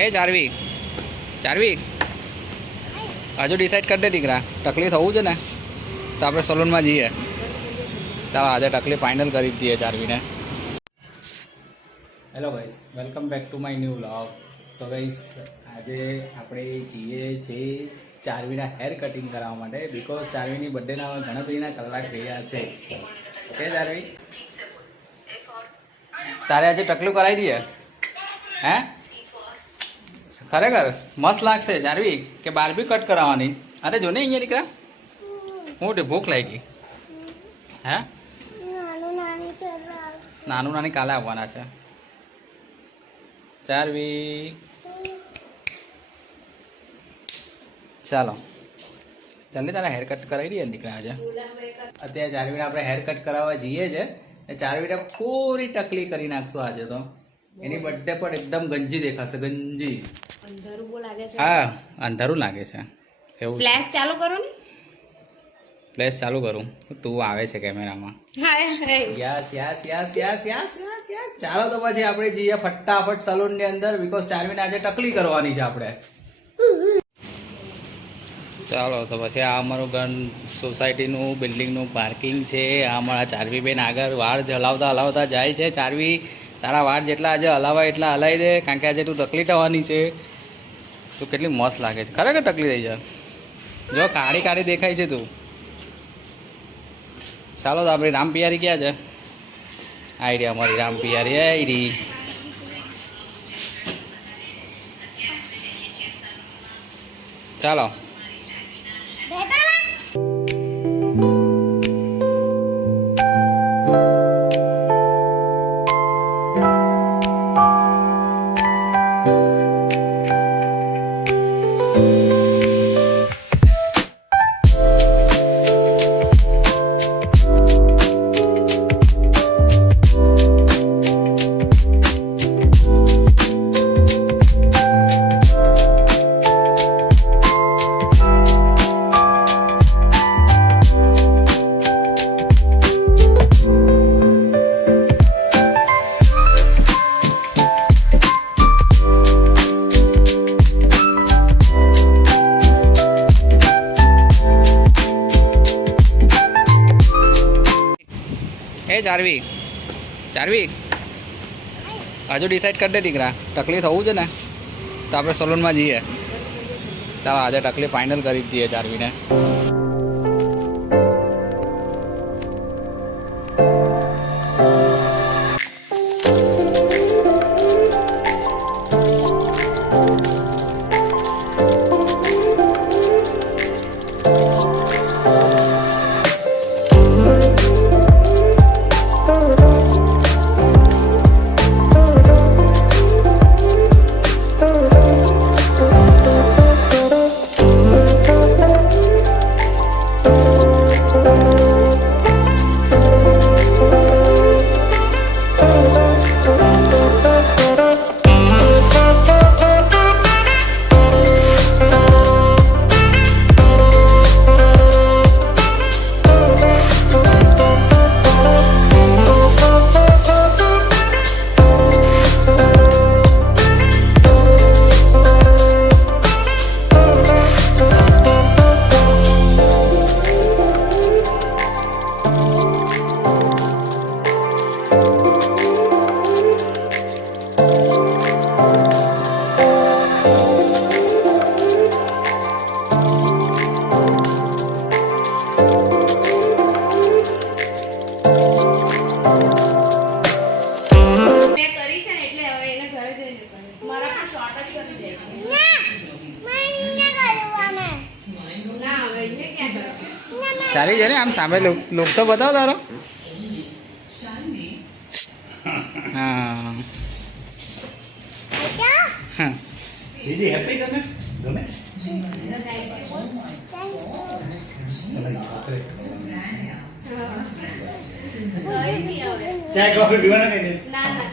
એ ચારવી ચારવી હજુ ડિસાઈડ કરી દે દીકરા. ટકલી થવું છે ને તો આપણે સલૂનમાં જઈએ. ચાલો આજે ટકલી ફાઇનલ કરી જ દઈએ ચારવીને. Hello guys, welcome back to my new vlog. તો ગાઈસ આજે આપણે જઈએ છીએ ચારવીના હેર કટિંગ કરાવવા માટે, બિકોઝ ચારવીની બર્થડેના ગણતરીના કલાક રહ્યા છે. ઓકે ચારવી, તારે આજે ટકલું કરાવી દઈએ. હે ખરેખર મસ્ત લાગશે ચારવી કે બાર બી કટ કરાવવાની. અરે જો ને અહીંયા દીકરા, હું ભૂખ લાગી. હે નાનું નાની કાલે આવવાના છે ચારવી. ચાલો ચાલે તારા હેર કટ કરાવી દઈએ દીકરા આજે. અત્યારે ચારવીને આપણે હેર કટ કરાવવા જઈએ છે. ચારવીને પૂરી ટકલી કરી નાખશું આજે તો. એની બર્થડે પર એકદમ ગંજી દેખાશે, ગંજી. અંધારું બહુ લાગે છે. હા અંધારું લાગે છે એવું. ફ્લેશ ચાલુ કરો ને. ફ્લેશ ચાલુ કરું, તું આવે છે કેમેરામાં. Yes yes yes yes yes yes yes. ચાલો તો પછી આપણે જઈએ ફટાફટ સલૂન ની અંદર, બીકોઝ ચારવીને આજે ટકલી કરવાની છે આપણે. ચાલો તો પછી આ અમારું ઘર સોસાયટીનું બિલ્ડિંગનું પાર્કિંગ છે. આ અમારા ચારવી બેન આગળ વાળ હલાવતા હલાવતા જાય છે. ચારવી તારા વાળ જેટલા આજે હલાવાય એટલા હલાવી દે, કારણ કે આજે તું ટકલી થવાની છે. તું કેટલી મસ્ત લાગે છે, ખરેખર ટકલી થઈ જાય. જો કાળી કાળી દેખાય છે તું. ચાલો તો આપણી રામ પિયારી ક્યાં છે? આઈડી અમારી રામ પિયારી આઈડી. ચાલો ચારવી ચારવી હજુ ડિસાઈડ કરી દે દીકરા. ટકલી થવું છે ને તો આપણે સલૂનમાં જઈએ. ચાલો આજે ટકલી ફાઇનલ કરી જ દઈએ ચારવીને. ચાલી જાય ને આમ સામે લુક તો બતાવો તારો. હા હા દીદી હેપી તમે ગમે ચાય કોફી પીવાના નહીં?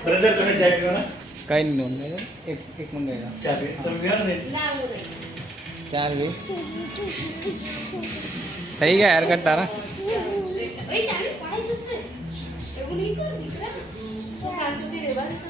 બ્રધર તમે ચાય પીવાના? કઈ નહીં, એક મંગાવી ચા પી તમે પીવાના નહીં? ચારવી થઈ ગયા હેર કટ તારા. એવું નહીં કર દીકરા, સાંજ સુધી રહેવા દેશે.